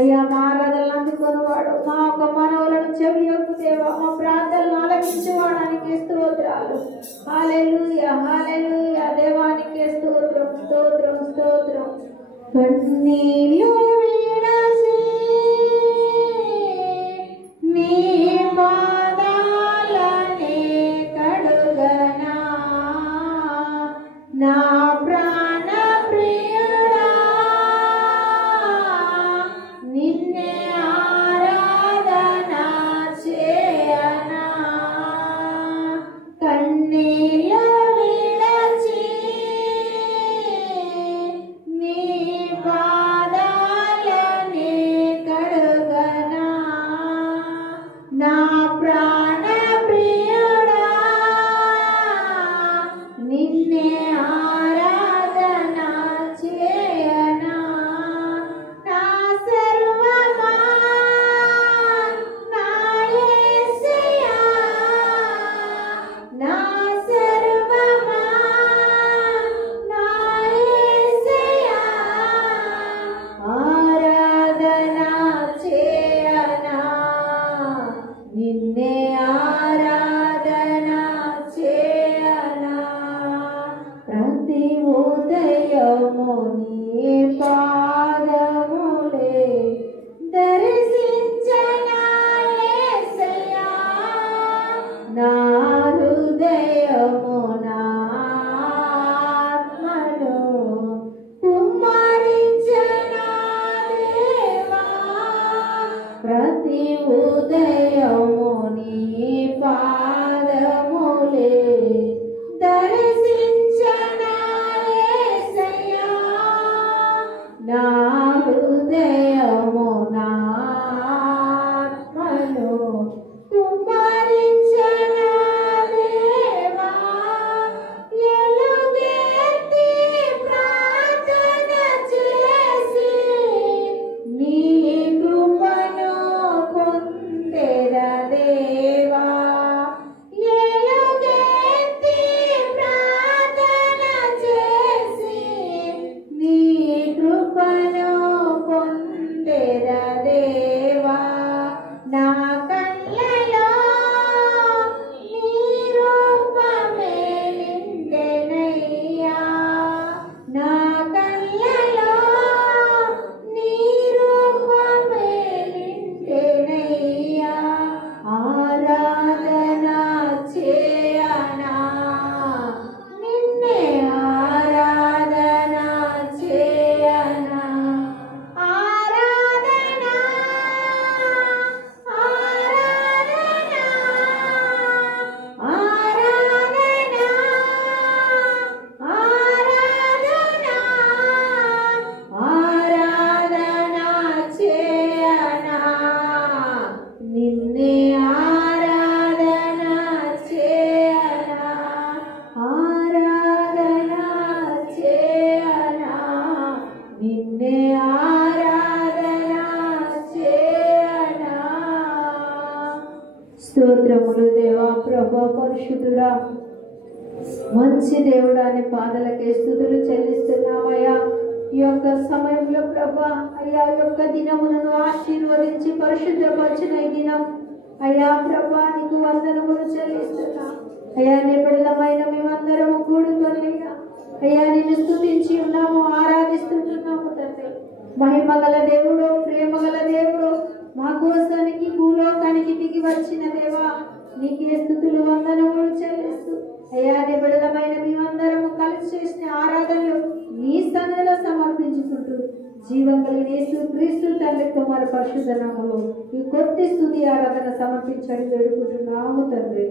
అయ్యా మా ఆరాధనలు అందుకునేవాడు, మా యొక్క మనవులను చెవి యొక్క దేవా, మా ప్రార్థనలు ఆలకించేవాడానికి స్తోత్రాలు. హల్లెలూయా హల్లెలూయా, దేవానికి స్తోత్రం స్తోత్రం స్తోత్రం. కన్నీళ్ళు విడచి నీ పాదాలనే కడుగనా, నా ప్రాణ ప్రియుడా నిన్నే ఆరాధన చేయనా. కన్నీళ్ళు విడచి నీ పాదాలనే పరిశుద్ధుడా, మంచి దేవుడా అని పాదలకే స్తుతులు చెల్లిస్తున్నామయ్యా. ఈ యొక్క సమయంలో ప్రభా అయ్యా యొక్క దినములను ఆశీర్వదించి పరిశుద్ధపరిచిన ఈ దినం అయ్యా ప్రభా నీకు వందనములు చెల్లిస్తున్నా అయ్యా. నిబిడలమైన మేమందరము కూడుకొని అయ్యా నిన్ను స్తుతించి ఉన్నాము, ఆరాధిస్తున్నాము తండ్రి. మహిమగల దేవుడు, ప్రేమగల దేవుడు, మా కోసానికి భూలోకానికి దిగి వచ్చిన దేవా నీకే స్తుతులు వందనములు చెల్లిస్తూ అయ్యా నిబిడలమైన మేమందరము కలిసి చేసిన ఆరాధనలు నీ సన్నిధిలో సమర్పించుకుంటూ జీవం కలిగిన యేసు క్రీస్తు తండ్రి కుమార పరిశుద్ధ నామములో ఈ కొద్ది స్తుతి ఆరాధన సమర్పించడం వేడుకుంటున్నాము తండ్రి.